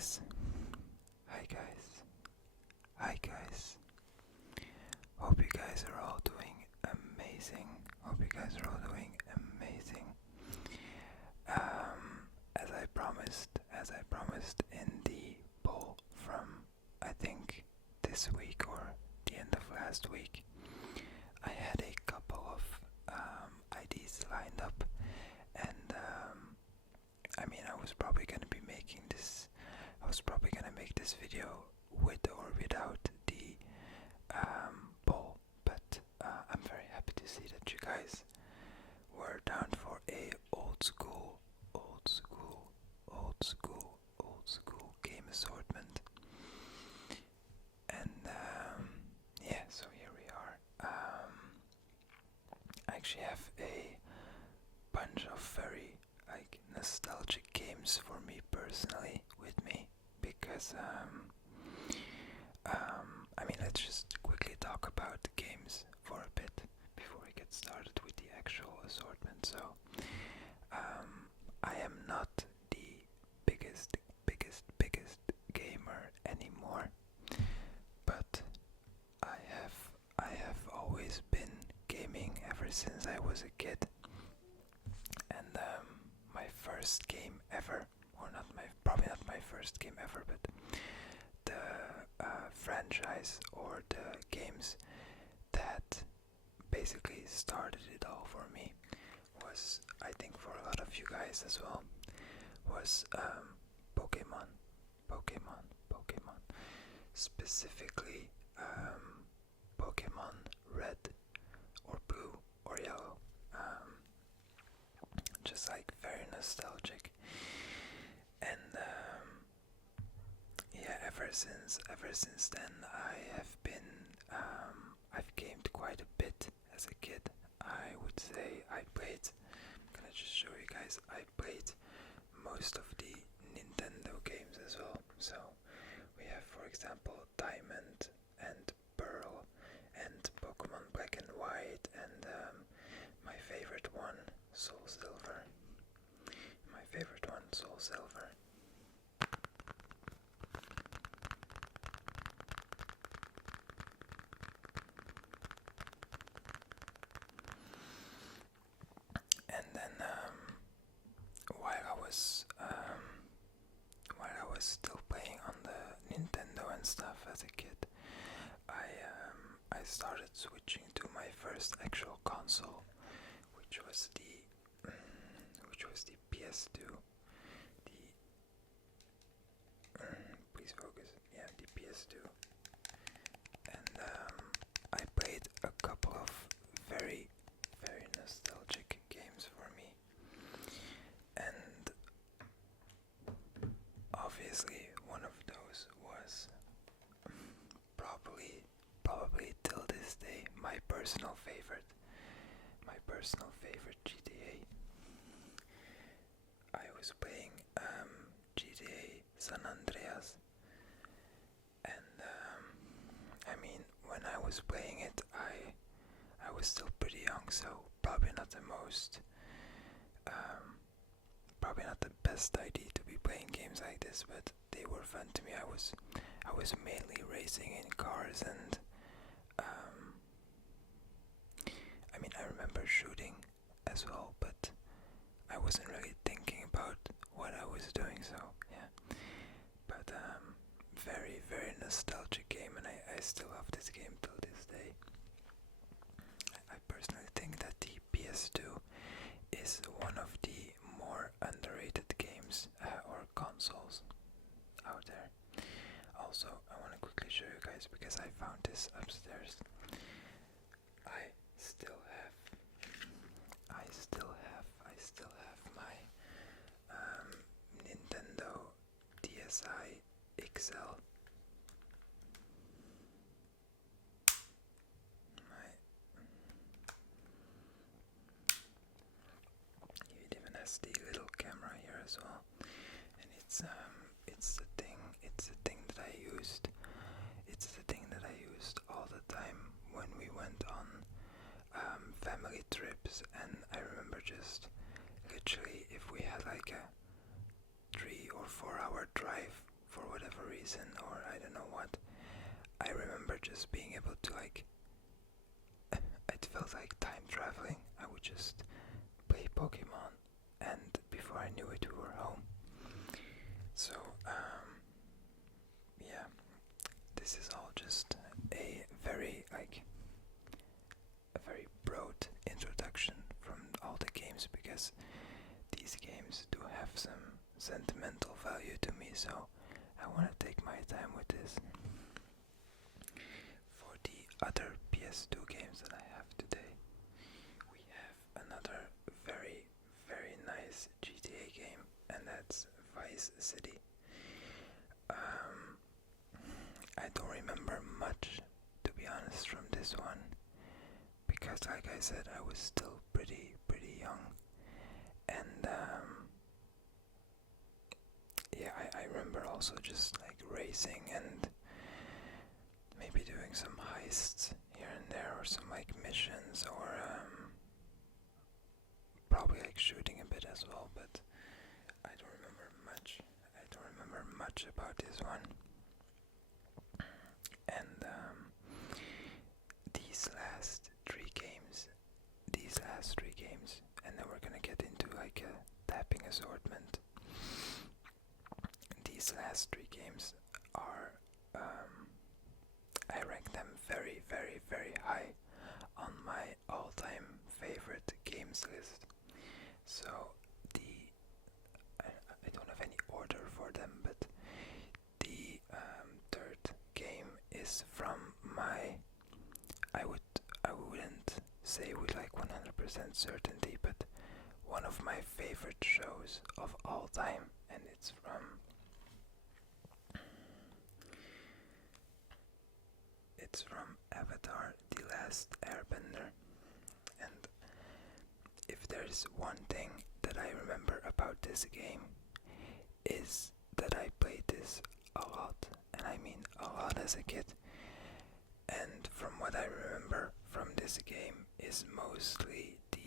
guys. Hi guys. Hi guys. Hope you guys are all doing amazing. Hope you guys are all doing amazing. As I promised in the poll from I think this week or the end of last week, I had a couple of IDs lined up, and I was probably gonna be making this. I was probably gonna make this video with or without the poll, but I'm very happy to see that you guys were down for a old school game assortment. And yeah, so here we are. I actually have a bunch of very nostalgic games for me personally with me, because let's just quickly talk about the games for a bit before we get started with the actual assortment. So I am not the biggest gamer anymore, but I have always been gaming ever since I was a kid. And my first game ever, or probably not my first game ever, but the franchise or the games that basically started it all for me was, I think for a lot of you guys as well, was Pokemon. Specifically Pokemon Red or Blue or Yellow. Just like very nostalgic. And yeah, ever since then I have been I've gamed quite a bit as a kid. I would say I'm gonna just show you guys, I played most of the Nintendo games as well. So we have, for example, Diamond and Pearl and Pokemon Black and White, and my favorite one, Soul Silver. And then while I was still playing on the Nintendo and stuff as a kid, I started switching to my first actual console, which was the PS2. Please focus. Yeah, the PS2. And I played a couple of very nostalgic games for me. And obviously one of those was probably till this day my personal favorite GTA. I was playing GTA San Andreas, and when I was playing it, I was still pretty young, so probably not the best idea to be playing games like this, but they were fun to me. I was mainly racing in cars, and I remember shooting as well, but I wasn't really thinking about what I was doing, so yeah. But very nostalgic game, and I still love this game till this day. I personally think that the PS2 is one of the more underrated games or consoles out there. Also, I want to quickly show you guys, because I found this upstairs. I still have my Nintendo DSi XL. It even has the little camera here as well, and it's the thing that I used. It's the thing that I used all the time when we went on family trips, and I remember just literally if we had like a 3 or 4 hour drive reason, or I don't know what. I remember just being able to it felt like time traveling. I would just play Pokemon, and before I knew it, we were home. So, yeah, this is all just a very broad introduction from all the games, because these games do have some sentimental value to me, so I want to take my time with this. For the other PS2 games that I have today, we have another very, very nice GTA game, and that's Vice City. I don't remember much, to be honest, from this one, because like I said, I was still pretty young, and yeah, I remember also just like racing and maybe doing some heists here and there, or some like missions, or probably like shooting a bit as well, but I don't remember much. I don't remember much about this one. And these last three games, and then we're gonna get into like a tapping assortment. These last three games are, I rank them very, very, very high on my all-time favorite games list. So I don't have any order for them, but the third game is from my, I wouldn't say with like 100% certainty, but one of my favorite shows of all time, and it's from Avatar: The Last Airbender. And if there's one thing that I remember about this game, is that I played this a lot, and I mean a lot as a kid. And from what I remember from this game is mostly the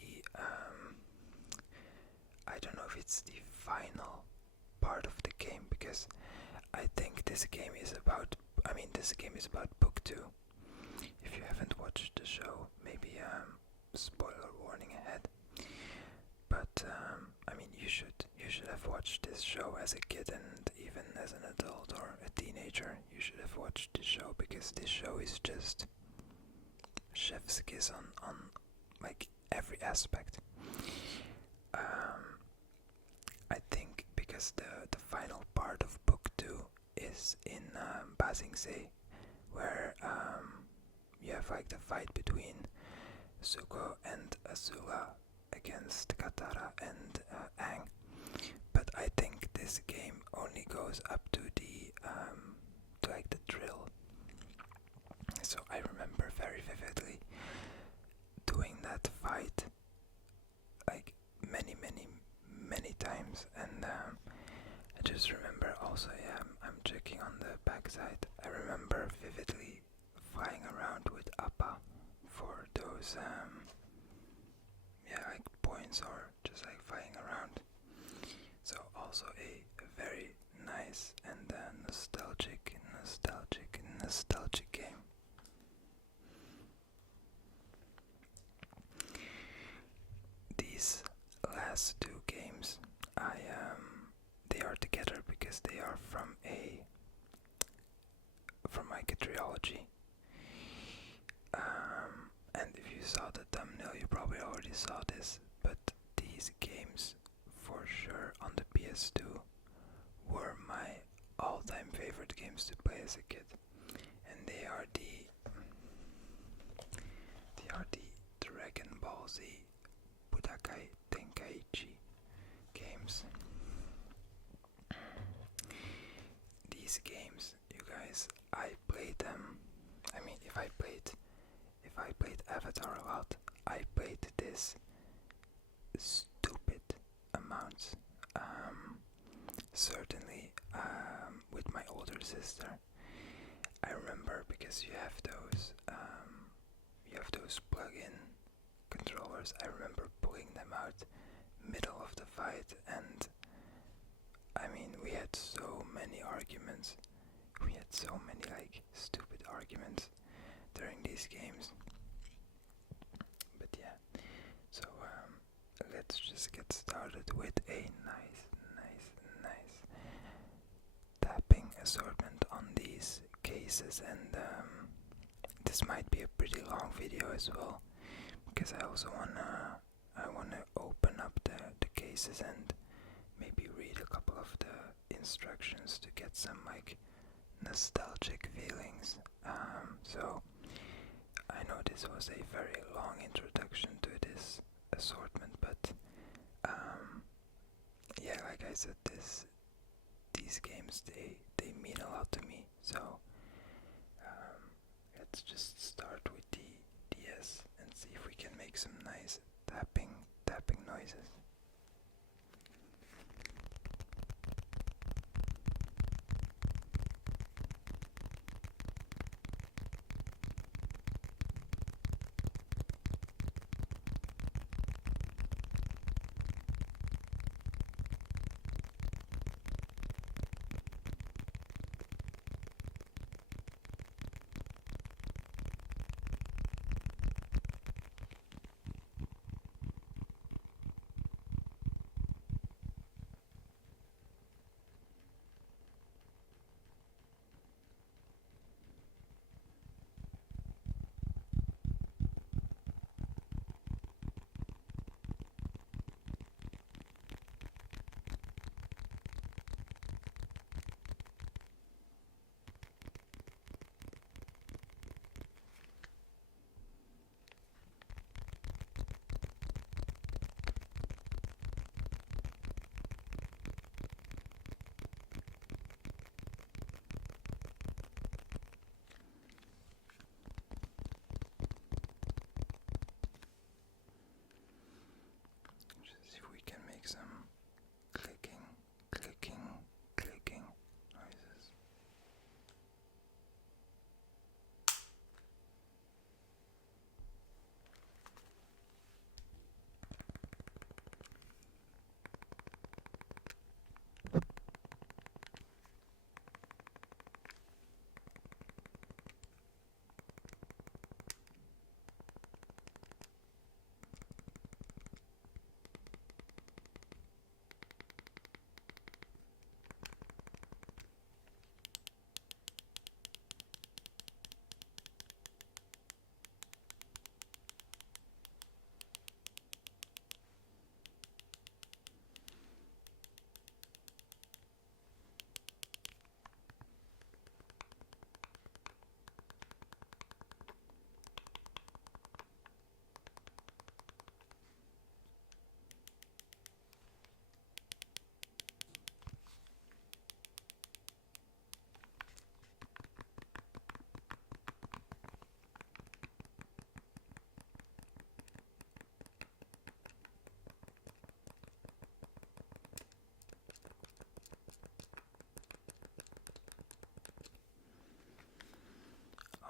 I don't know if it's the final part of the game, because I think this game is about book 2. If you haven't watched the show, maybe spoiler warning ahead. But I mean, you should have watched this show as a kid, and even as an adult or a teenager, you should have watched this show, because this show is just chef's kiss on like every aspect. I think because the final part of book 2 is in Ba Sing Se, where you have like the fight between Zuko and Azula against Katara and Aang. But I think this game only goes up to to like the drill. So I remember very vividly doing that fight like many times, and I just remember also, yeah, I'm checking on the backside. I remember vividly flying around with Appa for those like points, or just like flying around. So also a very nice and nostalgic game. These last two games, they are together because they are from like a trilogy. And if you saw the thumbnail, you probably already saw this, but these games, for sure, on the PS2, were my all-time favorite games to play as a kid, and they are the Dragon Ball Z Budokai Tenkaichi games. These games, you guys, I played them. I mean, if I played Avatar a lot, I played this stupid amounts. Certainly with my older sister. I remember, because you have those plug-in controllers. I remember pulling them out middle of the fight, and I mean, we had so many arguments so many like stupid arguments during these games. But yeah, so let's just get started with a nice tapping assortment on these cases, and this might be a pretty long video as well, because I also wanna open up the cases and maybe read a couple of the instructions to get some like nostalgic feelings. So I know this was a very long introduction to this assortment, but yeah, like I said, these games they mean a lot to me. So let's just start with the DS and see if we can make some nice tapping noises. See if we can make some clicking noises.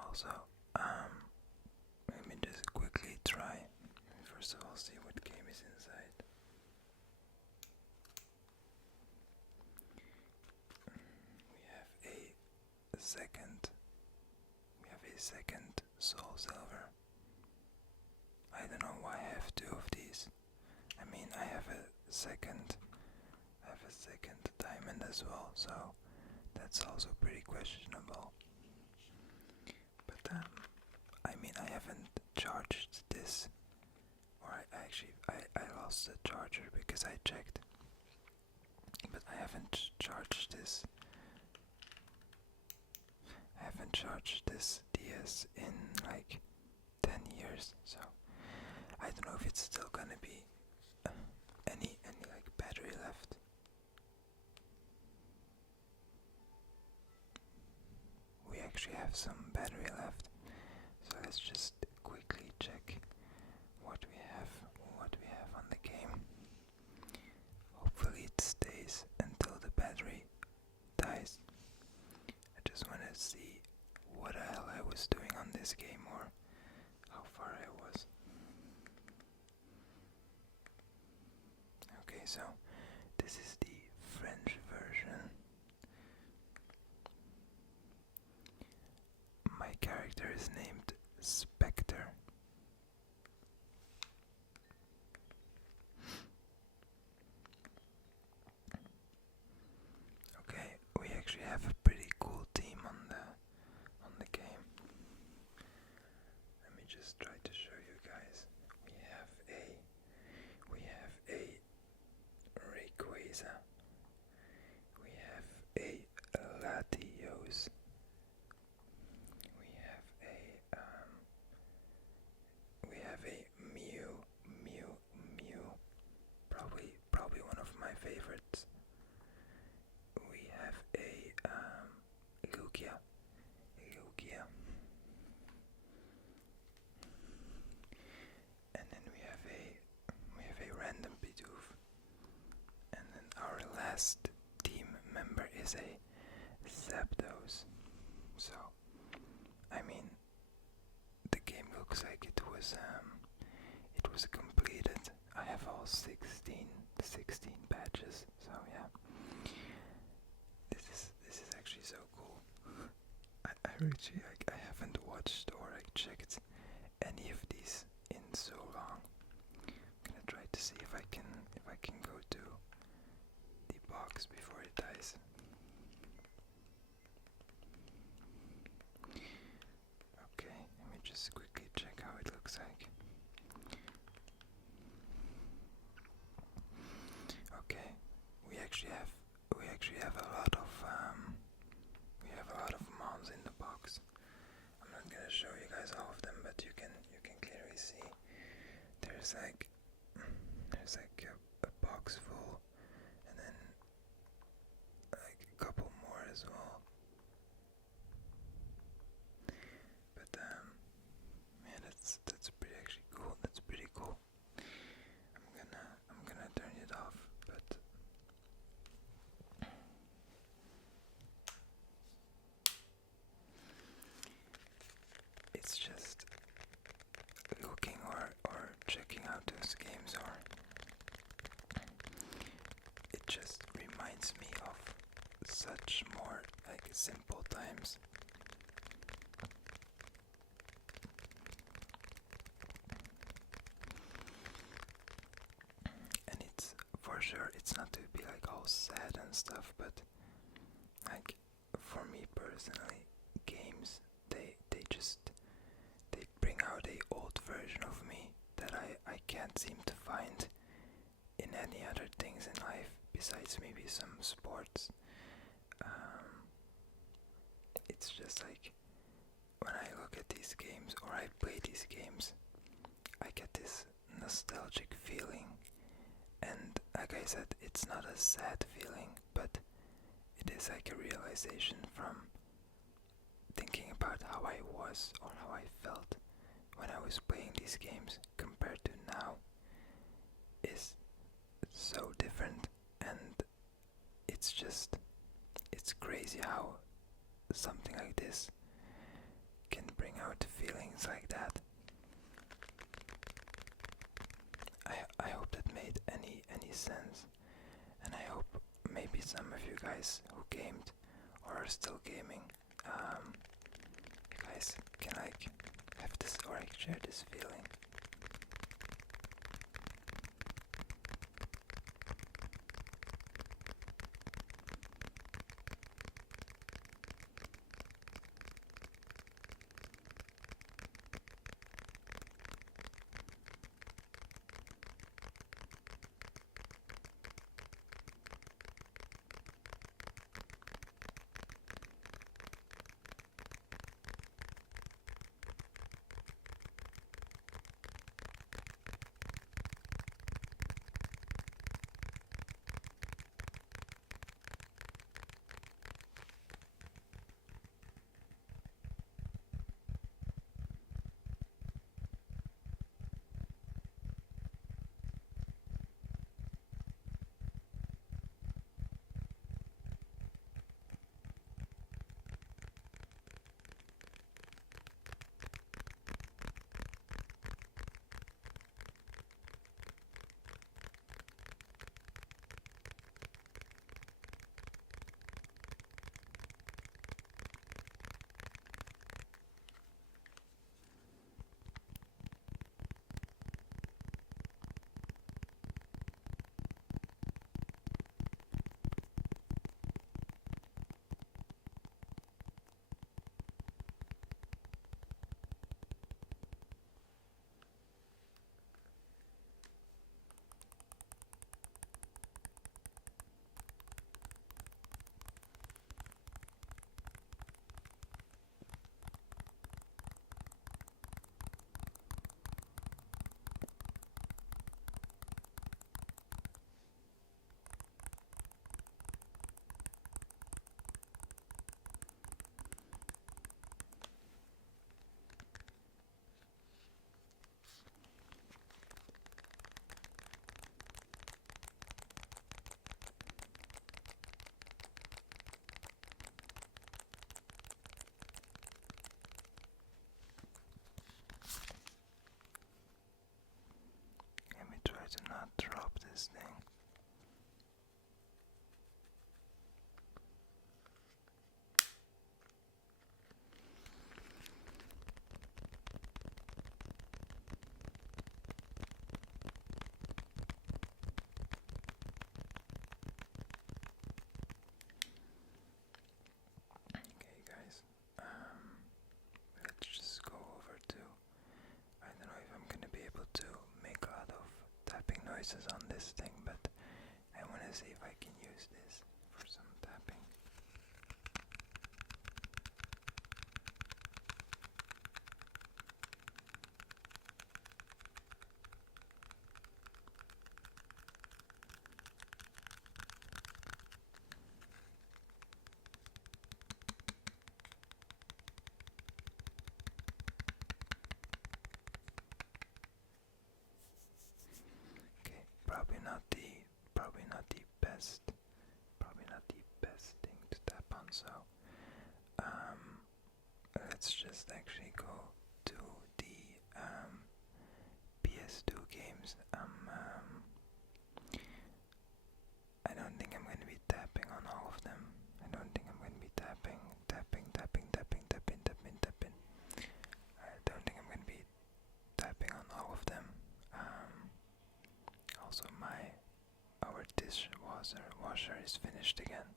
Also, let me just quickly try. First of all, see what game is inside. We have a second Soul Silver. I don't know why I have two of these. I mean, I have a second diamond as well, so that's also pretty questionable. But I mean, I haven't charged this, or I lost the charger because I checked, but I haven't charged this. I haven't charged this DS in like 10 years, so I don't know if it's still gonna be any like battery left. We actually have some battery left, so let's just quickly check what we have on the game. Hopefully it stays until the battery dies. I just want to see what the hell I was doing on this game, or how far I was. Okay, so this is the French version. character is named Spectre. Okay, we actually have a pretty cool team on the game. Let me just try to show you guys. We have a Rayquaza. We have a Latios. We have a Mew. Probably one of my favorites. We have a Lugia. And then we have a random Bidoof. And then our last team member is a Zapdos. So, I mean, the game looks like it was completed. I have all 16 badges. So yeah, this is actually so cool. I haven't watched or checked any of these in so long. I'm gonna try to see if I can go to the box before it dies. Okay, let me just quickly check how it looks like. Okay, we actually have a lot of mons in the box. I'm not gonna show you guys all of them, but you can clearly see there's like a box full, and then like a couple more as well. But man, that's pretty actually cool. That's pretty cool. I'm gonna turn it off, but it's just looking or checking out those games, or it just reminds me of such more like simple times. And it's for sure, it's not to be like all sad and stuff, but like for me personally, games they bring out a old version of me that I can't seem to find in any other things in life besides maybe some sports. It's just like when I look at these games or I play these games, I get this nostalgic feeling, and like I said, it's not a sad feeling, but it is like a realization from thinking about how I was or how I felt when I was playing these games compared to now is so different, and it's crazy how something like this can bring out feelings like that. I hope that made any sense, and I hope maybe some of you guys who gamed or are still gaming, you guys can like have this or like share this feeling. to not drop this thing. Okay guys, let's just go over to, I don't know if I'm gonna be able to make a lot of tapping noises on this thing, but I wanna see if I can use this for some tapping. Okay, probably not the best thing to tap on, so let's just actually go to the PS2 games. I don't think I'm going to be tapping on all of them. I don't think I'm going to be tapping. I don't think I'm going to be tapping on all of them. Also, our dishwasher is finished again,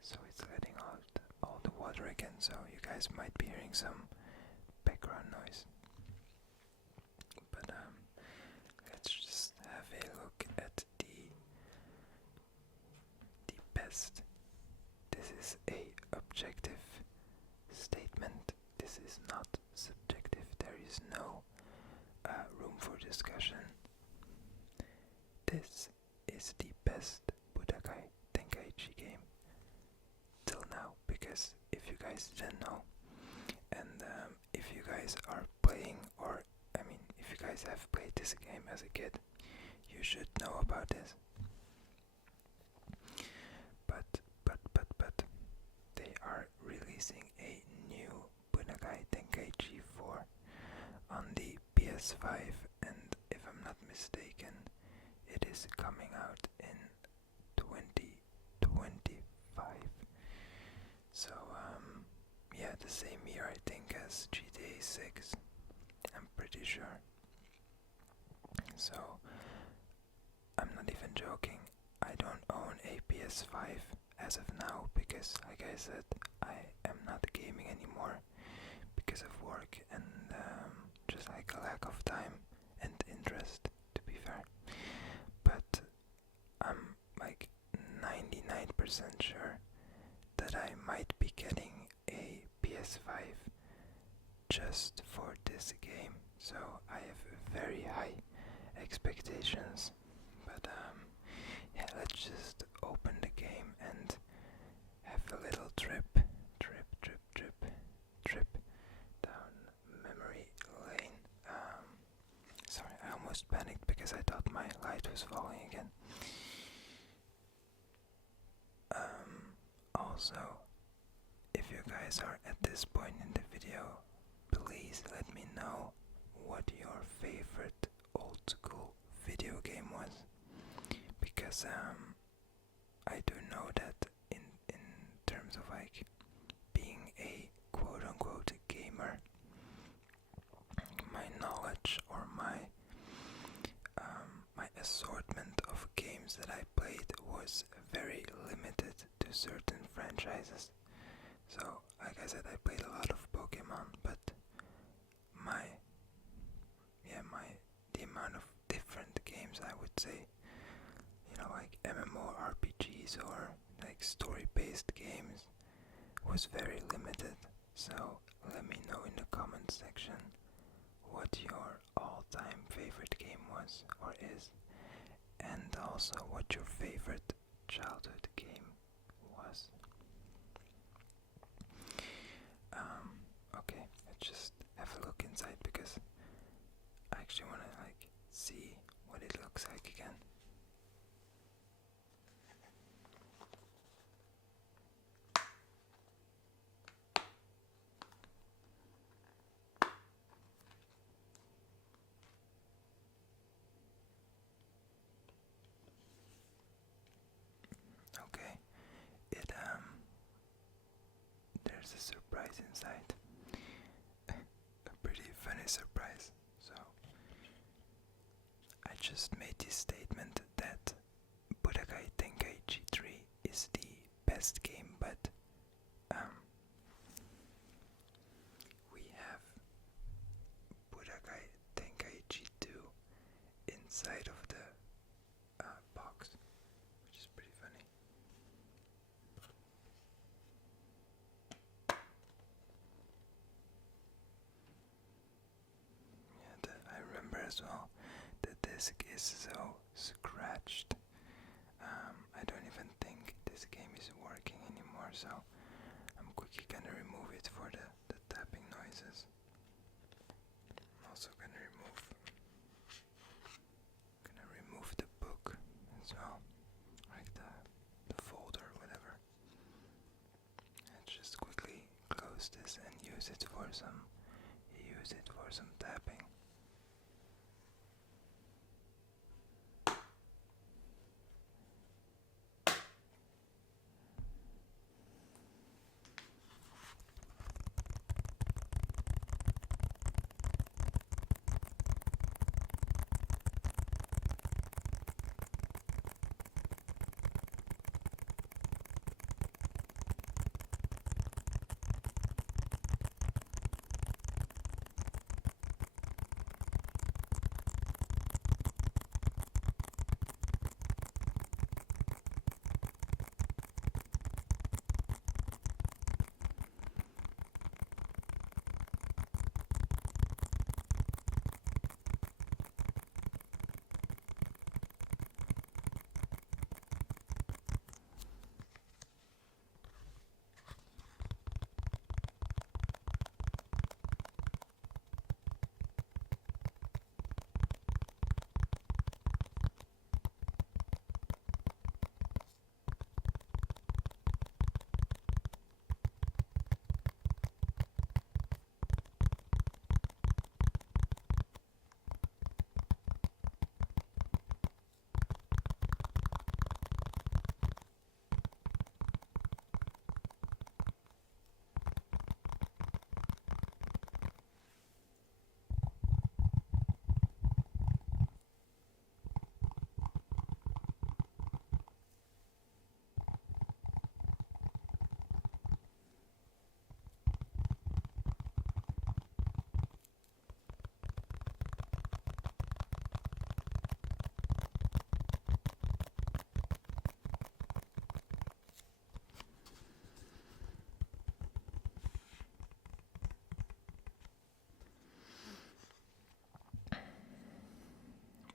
so it's letting out all the water again. So you guys might be hearing some background noise. But let's just have a look at the best. This is a objective statement. This is not subjective. There is no room for discussion. This is the best Budokai Tenkaichi game till now, because if you guys didn't know, and if you guys are playing, or I mean, if you guys have played this game as a kid, you should know about this. But they are releasing a new Budokai Tenkaichi 4 on the PS5, and if I'm not mistaken, it is coming out in 2025. So yeah, the same year I think as GTA 6. I'm pretty sure. So I'm not even joking. I don't own a PS5 as of now because, like I said, I am not gaming anymore because of work and just like a lack of time and interest, to be fair. But I'm like 99% sure that I might be getting a PS5 just for this game. So I have very high expectations. But yeah, let's just open the game and have a little trip down memory lane. Sorry, I almost panicked because I thought my light was falling again. Also, if you guys are at this point in the video, please let me know what your favorite old school video game was, because I do know that in terms of like being a quote unquote gamer, my knowledge or my assortment of games that I played was very limited to certain franchises. So like I said, I played a lot of Pokemon, but the amount of different games, I would say, you know, like MMORPGs or like story-based games, was very limited. So let me know in the comment section what your all-time favorite game was or is, and also what your favorite childhood game was. Okay, let's just have a look inside because I actually want to like see what it looks like again. there's a surprise inside. A pretty funny surprise. So I just made this statement that Budokai Tenkaichi 3 is the best game, but we have Budokai Tenkaichi 2 inside of the box, which is pretty funny. Yeah, I remember as well, the disc is so scratched. I don't even think this game is working anymore, so I'm quickly gonna remove it for the tapping noises. I'm also gonna remove the book as well, like the folder, whatever. And just quickly close this and use it for some tapping.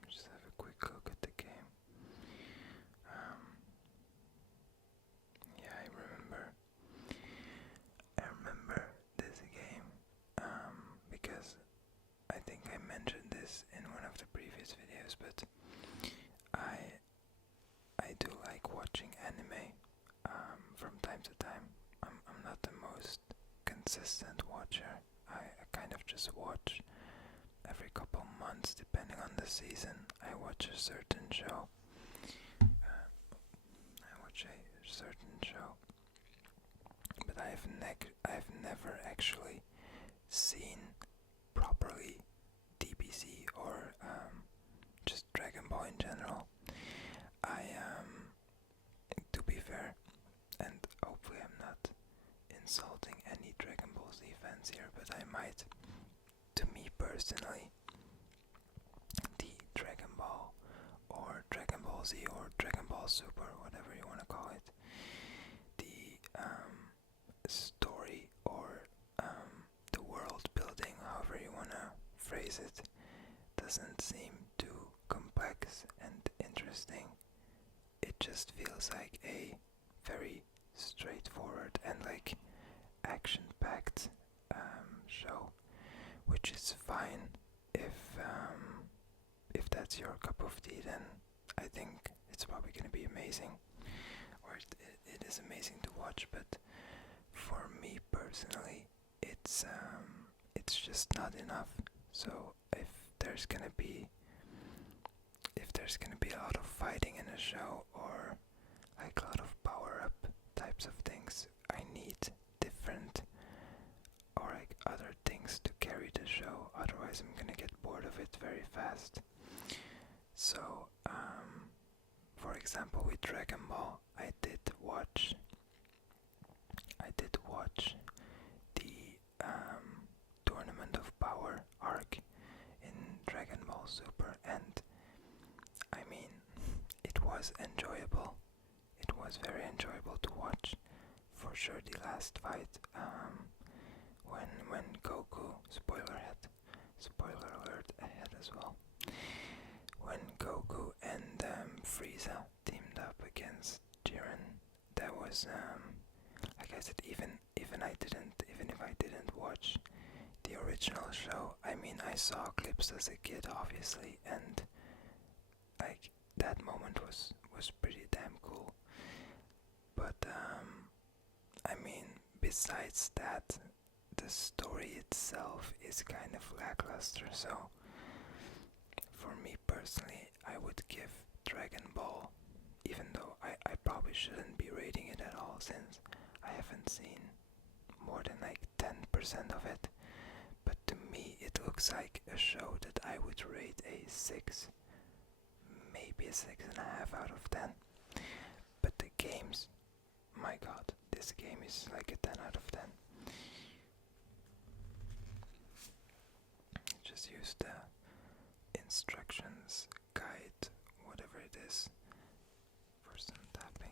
Just have a quick look at the game. Yeah, I remember this game because I think I mentioned this in one of the previous videos, but I do like watching anime from time to time. I'm not the most consistent watcher. I kind of just watch every couple months, depending on the season. I watch a certain show. But I've never actually seen properly DBZ or just Dragon Ball in general. To be fair, and hopefully I'm not insulting any Dragon Ball Z fans here, but I might. To me personally, the Dragon Ball or Dragon Ball Z or Dragon Ball Super, whatever you want to call it, the story or the world building, however you want to phrase it, doesn't seem too complex and interesting. It just feels like a very straightforward and like action-packed show, which is fine if that's your cup of tea. Then I think it's probably going to be amazing, or it is amazing to watch. But for me personally, it's just not enough. So if there's gonna be a lot of fighting in a show, or like a lot of power up types of things, I need different super, and I mean, it was enjoyable. It was very enjoyable to watch. For sure, the last fight, when Goku, spoiler alert ahead as well, when Goku and Frieza teamed up against Jiren, that was like I said, even if I didn't watch the original show, I mean, I saw clips as a kid, obviously, and like that moment was pretty damn cool. But I mean, besides that, the story itself is kind of lackluster. So for me personally, I would give Dragon Ball, even though I probably shouldn't be rating it at all, since I haven't seen more than like 10% of it. But to me, it looks like a show that I would rate a 6, maybe a 6.5 out of 10. But the games, my god, this game is like a 10 out of 10. Just use the instructions, guide, whatever it is, for some tapping.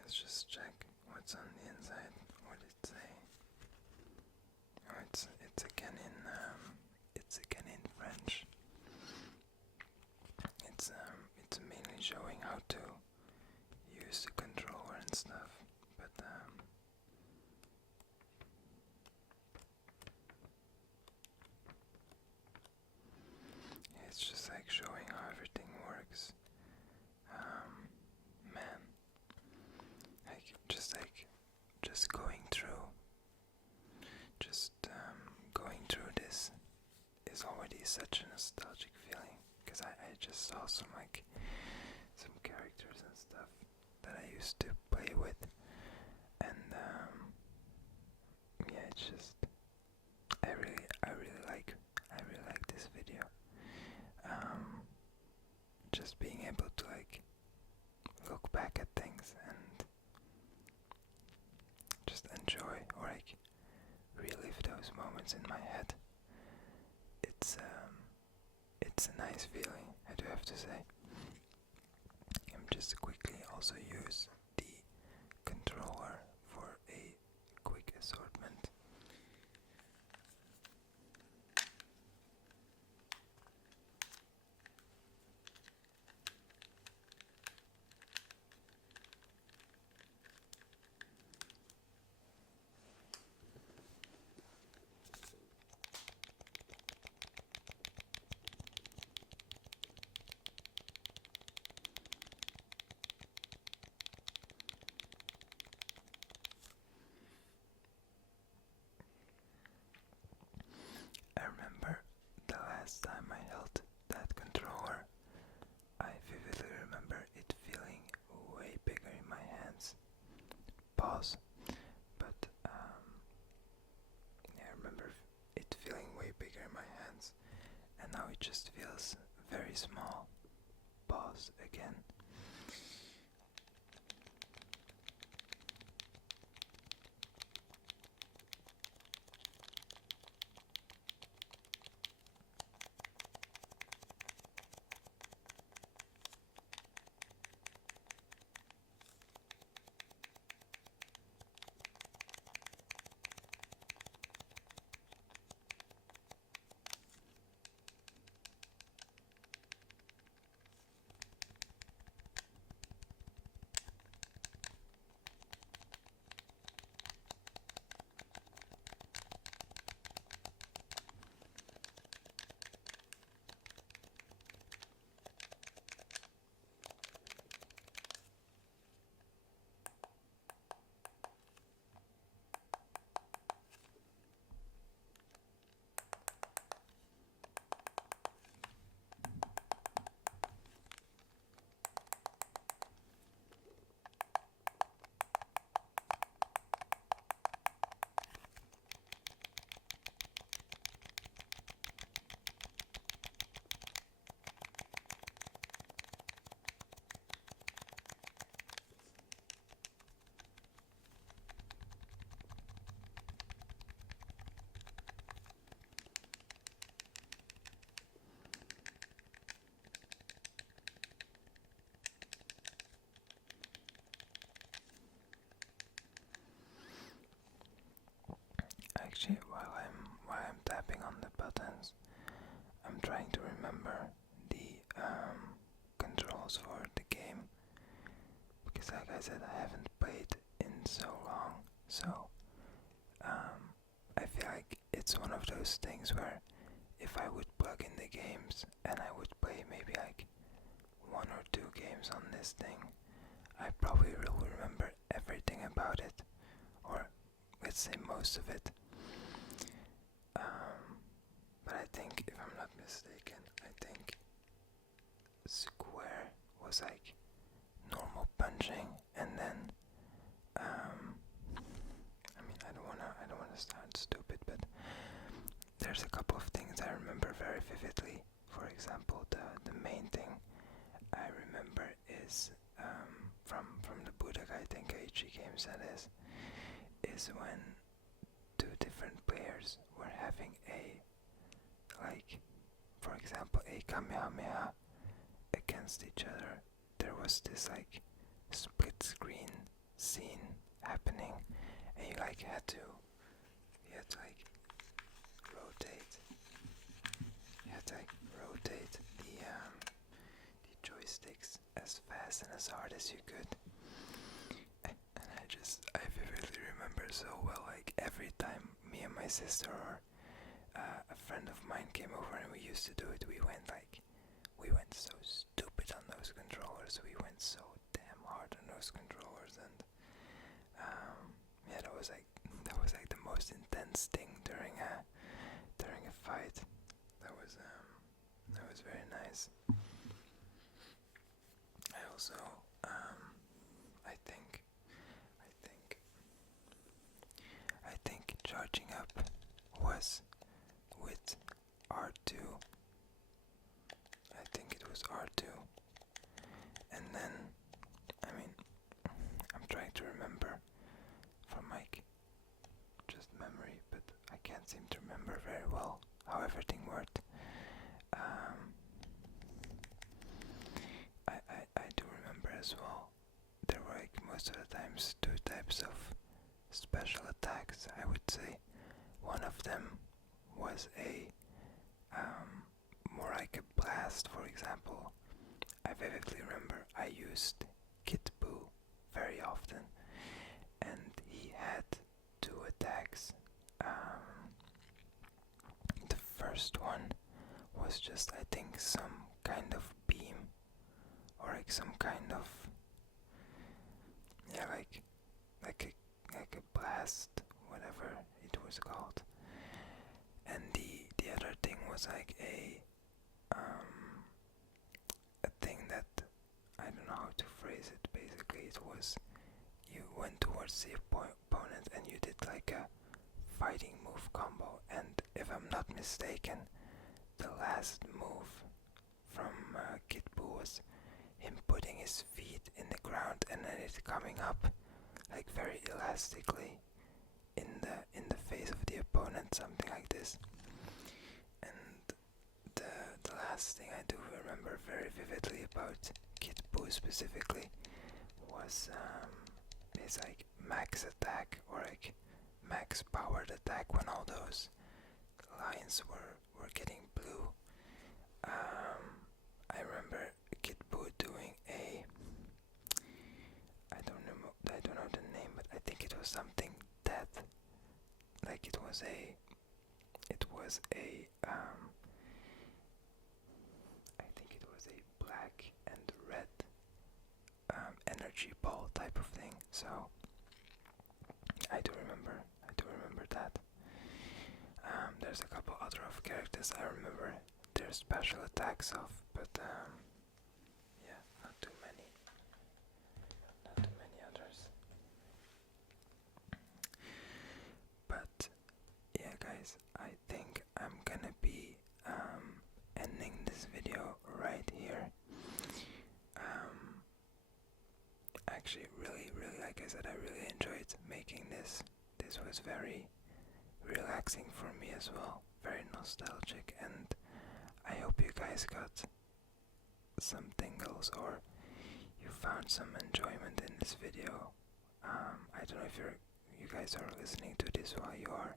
Let's just check what's on the inside. What did it say? Oh, it's again in French. It's mainly showing how to use the controller and stuff, but it's just like showing how everything works. Man, just going through this is already such a nostalgic feeling, because I just saw some characters and stuff that I used to play with, and yeah, it's just I really like this video. Just being able to look back at things and just enjoy, or relive those moments in my head. It's a nice feeling, I do have to say. Just quickly also use the controller for a quick assortment. I remember the last time I held that controller, I vividly remember it feeling way bigger in my hands. Pause. But yeah, I remember it feeling way bigger in my hands, and now it just feels very small. Pause Actually, while I'm tapping on the buttons, I'm trying to remember the controls for the game, because like I said, I haven't played in so long, so I feel like it's one of those things where if I would plug in the games and I would play maybe like 1 or 2 games on this thing, I probably will remember everything about it, or let's say most of it. But I think, if I'm not mistaken, I think square was like normal punching, and then I don't wanna sound stupid, but there's a couple of things I remember very vividly. For example, the main thing I remember is from the Buddha, I think HG games that is when 2 different players were having for example, a Kamehameha against each other. There was this split screen scene happening, and you had to rotate. You had to rotate the joysticks as fast and as hard as you could. And I vividly remember so well, every time me and my sister or a friend of mine came over and we used to do it, we went so stupid on those controllers. We went so damn hard on those controllers, and that was the most intense thing during a fight. That was very nice. I also I think charging up was with R2. I think it was R2. And then, I'm trying to remember from just memory, but I can't seem to remember very well how everything worked. I do remember as well, there were most of the times 2 types of special attacks, I would say. One of them was a more like a blast, for example. I vividly remember I used Kid Buu very often, and he had 2 attacks. The first one was just, I think, some kind of beam, or some kind of like a blast, whatever it was called. And the other thing was a thing that, I don't know how to phrase it. Basically, it was, you went towards the opponent and you did a fighting move combo. And if I'm not mistaken, the last move from Kid Buu was him putting his feet in the ground and then it coming up very elastically in the face of the opponent, something like this. And the last thing I do remember very vividly about Kid Buu specifically was his max attack, or max powered attack, when all those lines were getting blue. I remember Kid Buu doing I don't know the name, but I think it was something that it was a I think it was a black and red energy ball type of thing. So I do remember that. There's a couple other of characters I remember their special attacks of, but yeah, not too many others. But yeah, guys, I think I'm gonna be ending this video right here. Actually, really, like I said, I really enjoyed making this. This was very relaxing for me as well, very nostalgic, and I hope you guys got some tingles, or you found some enjoyment in this video. I don't know if you guys are listening to this while you are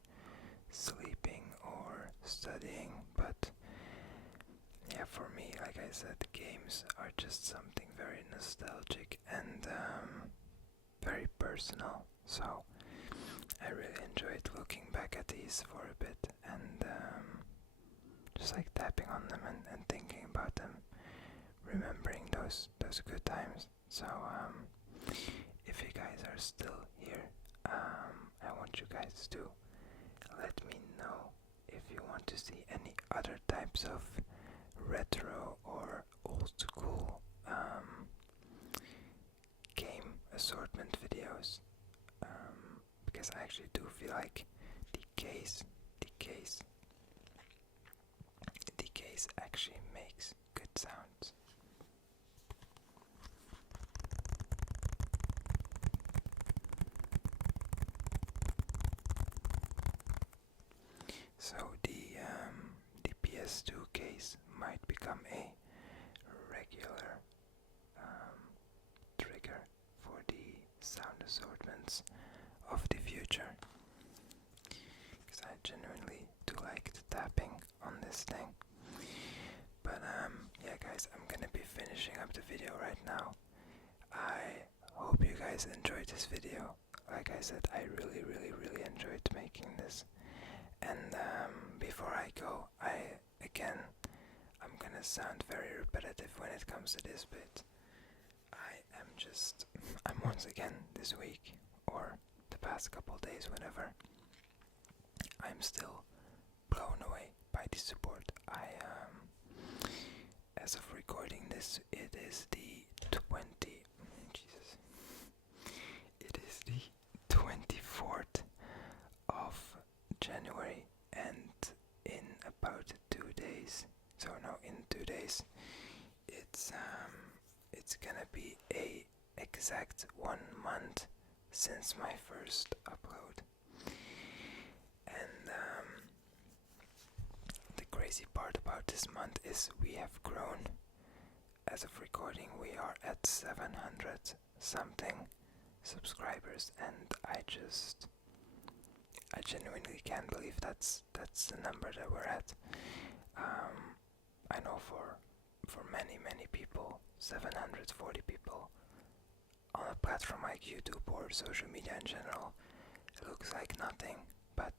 studying, but yeah, for me, like I said, games are just something very nostalgic and very personal. So I really enjoyed looking back at these for a bit and just like tapping on them and thinking about them, remembering those good times. So if you guys are still here, I want you guys to let me know if you want to see any other types of retro or old school game assortment videos, because I actually do feel like the case actually makes good sounds. So the PS2 case might become a regular trigger for the sound assortments of the future, because I genuinely do like the tapping on this thing. But yeah guys, I'm gonna be finishing up the video right now. I hope you guys enjoyed this video. Like I said, I really enjoyed making this. And before I go, I'm gonna sound very repetitive when it comes to this bit. I'm once again this week, or the past couple days, whatever, I'm still blown away by the support. As of recording this, it is the 24th of January, and in about 2 days, so no, in 2 days, it's gonna be a exact 1 month since my first upload. And the crazy part about this month is we have grown. As of recording, we are at 700 something subscribers, and I genuinely can't believe that's the number that we're at. I know for many people, 740 people on a platform like YouTube or social media in general, it looks like nothing, but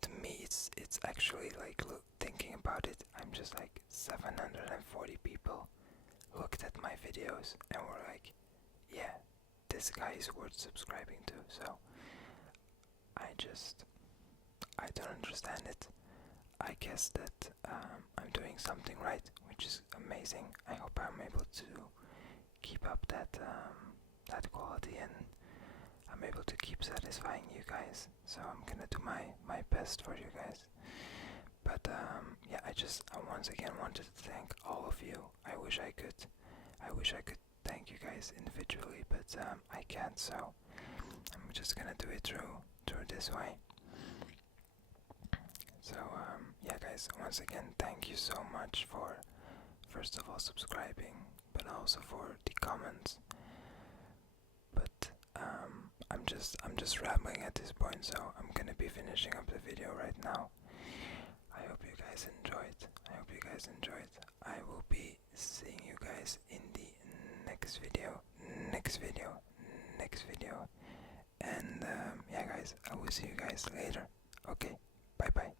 to me it's actually like, thinking about it, I'm just like 740 people looked at my videos and were like, yeah, this guy is worth subscribing to. So I don't understand it. I guess that I'm doing something right, which is amazing. I hope I'm able to keep up that quality, and I'm able to keep satisfying you guys. So I'm gonna do my best for you guys. But yeah, I once again wanted to thank all of you. I wish I could thank you guys individually, but I can't. So I'm just gonna do it through this way. So yeah guys, once again, thank you so much for, first of all, subscribing, but also for the comments. But I'm just rambling at this point, so I'm gonna be finishing up the video right now. I hope you guys enjoyed. I will be seeing you guys in the next video. And yeah guys, I will see you guys later. Okay, bye bye.